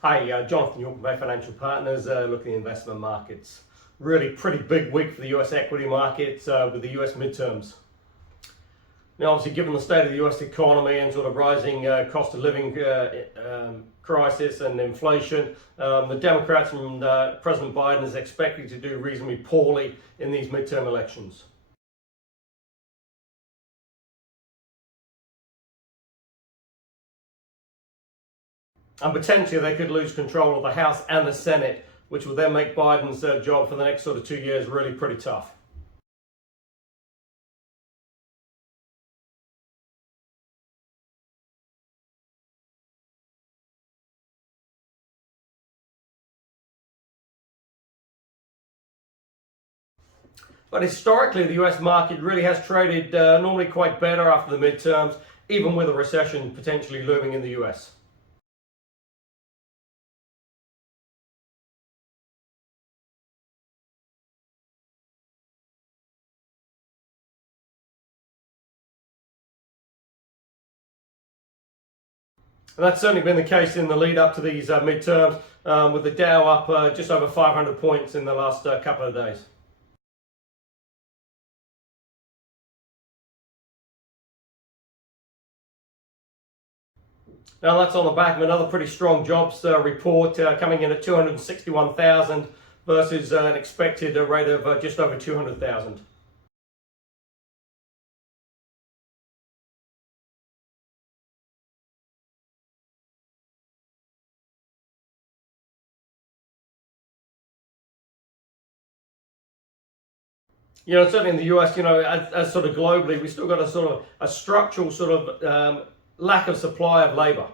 Hi, Jonathan York from Bay Financial Partners, looking at investment markets. Really pretty big week for the US equity markets with the US midterms. Now, obviously, given the state of the US economy and sort of rising cost of living crisis and inflation, the Democrats and President Biden is expected to do reasonably poorly in these midterm elections. And potentially they could lose control of the House and the Senate, which will then make Biden's job for the next sort of 2 years really pretty tough. But historically, the US market really has traded normally quite better after the midterms, even with a recession potentially looming in the US. And that's certainly been the case in the lead up to these midterms, with the Dow up just over 500 points in the last couple of days. Now that's on the back of another pretty strong jobs report coming in at 261,000 versus an expected rate of just over 200,000. Certainly in the US, as sort of globally, we still got a sort of a structural sort of lack of supply of labor.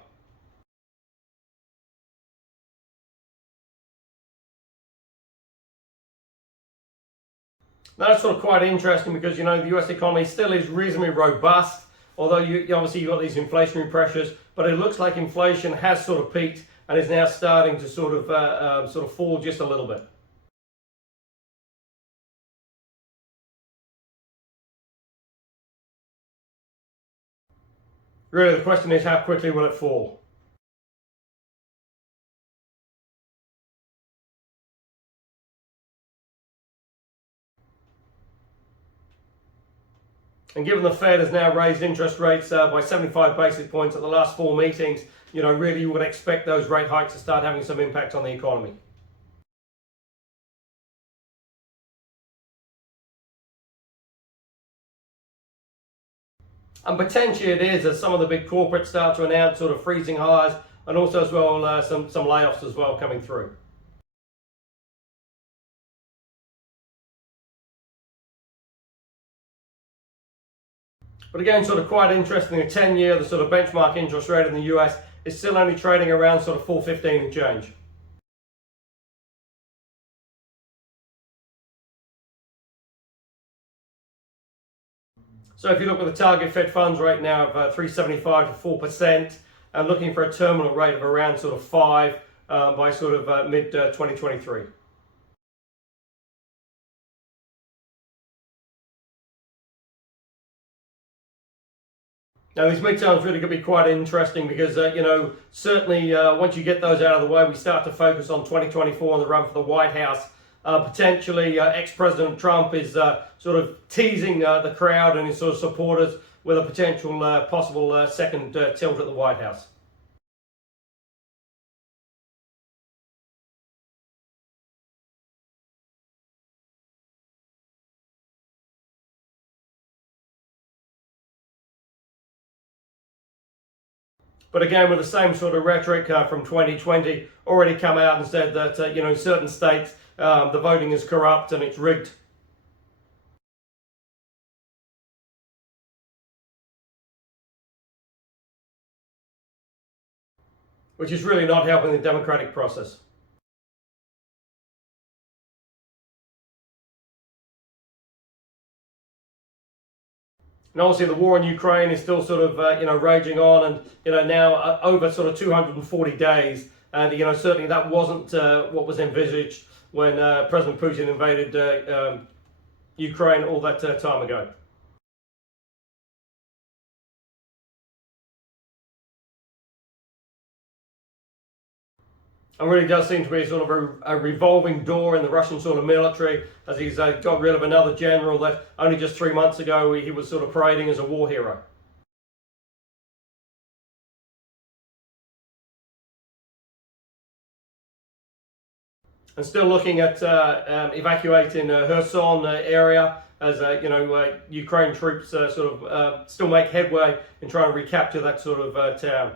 That's sort of quite interesting because the US economy still is reasonably robust, although obviously you've got these inflationary pressures, but it looks like inflation has sort of peaked and is now starting to sort of fall just a little bit. Really, the question is how quickly will it fall? And given the Fed has now raised interest rates by 75 basis points at the last four meetings, really you would expect those rate hikes to start having some impact on the economy. And potentially it is as some of the big corporates start to announce sort of freezing hires and also as well some layoffs as well coming through. But again, sort of quite interesting, the 10-year, the sort of benchmark interest rate in the US is still only trading around sort of 4.15 and change. So if you look at the target Fed funds rate now of 3.75 to 4%, and looking for a terminal rate of around sort of 5 by sort of mid 2023. Now, these midterms really could be quite interesting because, certainly once you get those out of the way, we start to focus on 2024 and the run for the White House. Potentially, ex-President Trump is sort of teasing the crowd and his sort of supporters with a potential possible second tilt at the White House. But again, with the same sort of rhetoric from 2020, already come out and said that, in certain states, the voting is corrupt and it's rigged. Which is really not helping the democratic process. And obviously the war in Ukraine is still sort of, raging on and, now over sort of 240 days. And, certainly that wasn't what was envisaged when President Putin invaded Ukraine all that time ago. And really does seem to be sort of a revolving door in the Russian sort of military, as he's got rid of another general that only just 3 months ago he was sort of parading as a war hero. And still looking at evacuating Kherson area as Ukraine troops still make headway in trying to recapture that sort of town.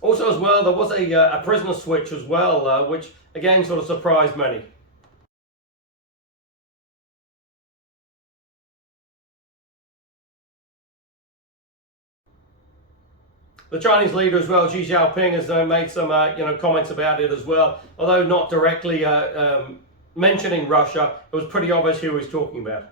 Also, as well, there was a prisoner switch as well, which again sort of surprised many. The Chinese leader as well, Xi Jinping, has made some comments about it as well. Although not directly mentioning Russia, it was pretty obvious who he was talking about.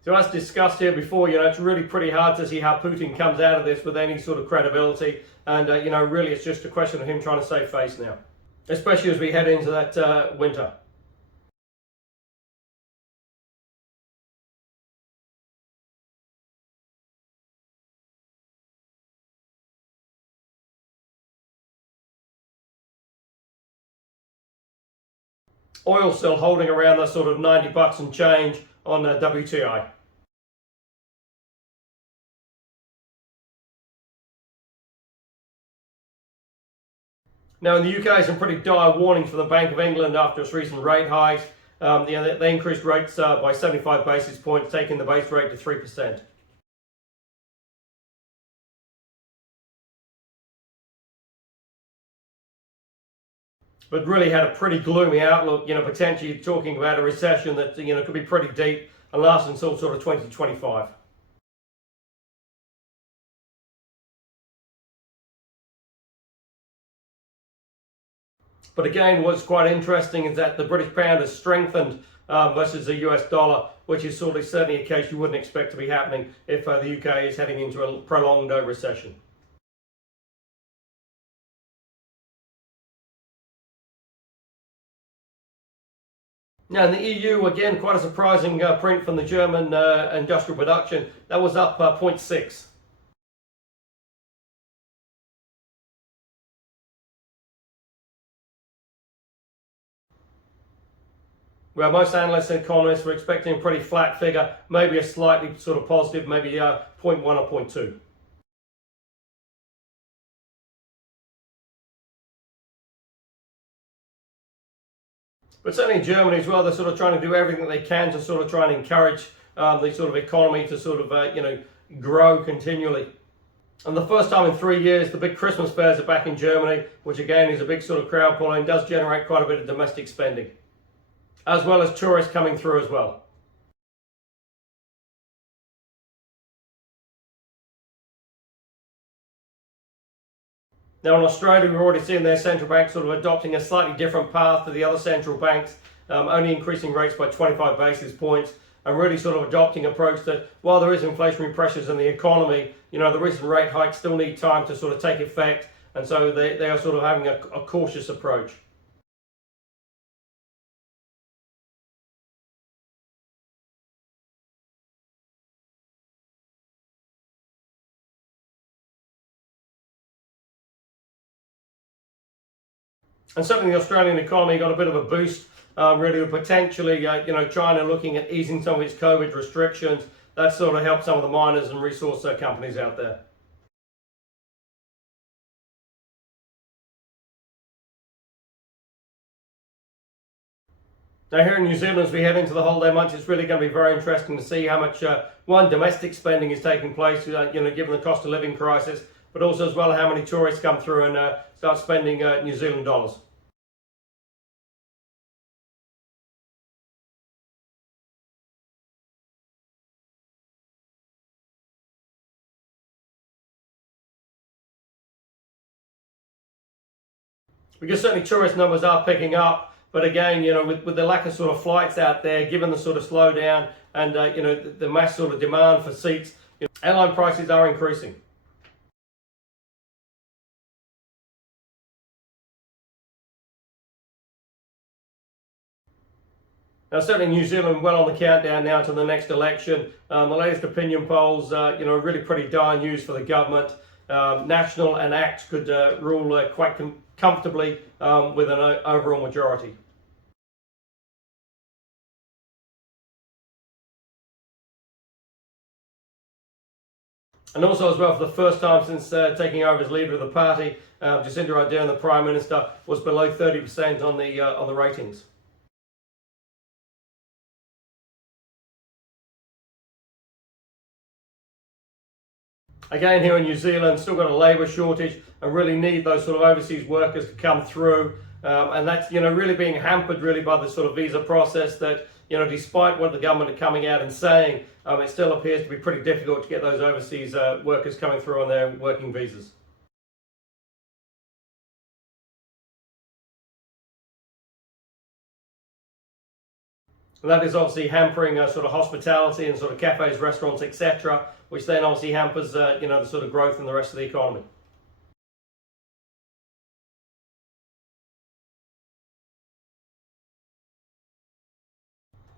So as discussed here before, it's really pretty hard to see how Putin comes out of this with any sort of credibility. And, really it's just a question of him trying to save face now, especially as we head into that winter. Oil still holding around that sort of $90 and change on WTI. Now in the UK, some pretty dire warnings from the Bank of England after its recent rate hikes. They increased rates by 75 basis points, taking the base rate to 3%. But really had a pretty gloomy outlook, potentially talking about a recession that, could be pretty deep and last until sort of 2025. But again, what's quite interesting is that the British pound has strengthened versus the US dollar, which is certainly a case you wouldn't expect to be happening if the UK is heading into a prolonged recession. Now, in the EU, again, quite a surprising print from the German industrial production. That was up 0.6. Well, most analysts and economists were expecting a pretty flat figure, maybe a slightly sort of positive, maybe 0.1 or 0.2. But certainly in Germany as well, they're sort of trying to do everything they can to sort of try and encourage the sort of economy to sort of, grow continually. And the first time in 3 years, the big Christmas fairs are back in Germany, which again is a big sort of crowd pull and does generate quite a bit of domestic spending, as well as tourists coming through as well. Now in Australia, we've already seen their central bank sort of adopting a slightly different path to the other central banks, only increasing rates by 25 basis points, and really sort of adopting an approach that while there is inflationary pressures in the economy, the recent rate hikes still need time to sort of take effect, and so they are sort of having a cautious approach. And certainly the Australian economy got a bit of a boost, really potentially, China looking at easing some of its COVID restrictions. That sort of helped some of the miners and resource companies out there. Now here in New Zealand, as we head into the holiday months, it's really going to be very interesting to see how much, one, domestic spending is taking place, given the cost of living crisis, but also as well how many tourists come through and start spending New Zealand dollars. Because certainly tourist numbers are picking up, but again, with the lack of sort of flights out there, given the sort of slowdown and the mass sort of demand for seats, airline prices are increasing. Now, certainly New Zealand well on the countdown now to the next election. The latest opinion polls, really pretty dire news for the government. National and ACT could rule quite comfortably with an overall majority. And also as well, for the first time since taking over as leader of the party, Jacinda Ardern, the Prime Minister, was below 30% on the ratings. Again, here in New Zealand, still got a labour shortage and really need those sort of overseas workers to come through. And that's, really being hampered really by the sort of visa process that, despite what the government are coming out and saying, it still appears to be pretty difficult to get those overseas workers coming through on their working visas. And that is obviously hampering sort of hospitality and sort of cafes, restaurants, etc., which then obviously hampers, the sort of growth in the rest of the economy.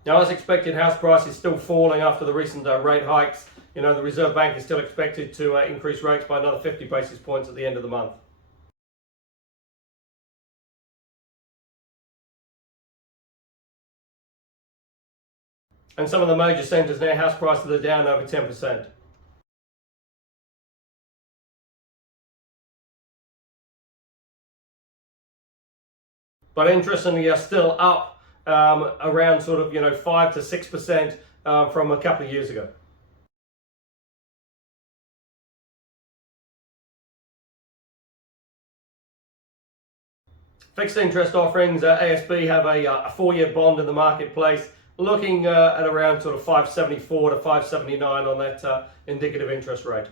Now, as expected, house prices still falling after the recent rate hikes. The Reserve Bank is still expected to increase rates by another 50 basis points at the end of the month. And some of the major centres now, house prices are down over 10%. But interestingly, are still up around sort of 5 to 6% from a couple of years ago. Fixed interest offerings, ASB have a 4-year bond in the marketplace, looking at around sort of 574 to 579 on that indicative interest rate.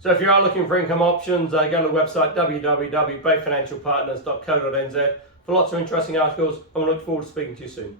So if you are looking for income options, go to the website www.bayfinancialpartners.co.nz for lots of interesting articles, and we look forward to speaking to you soon.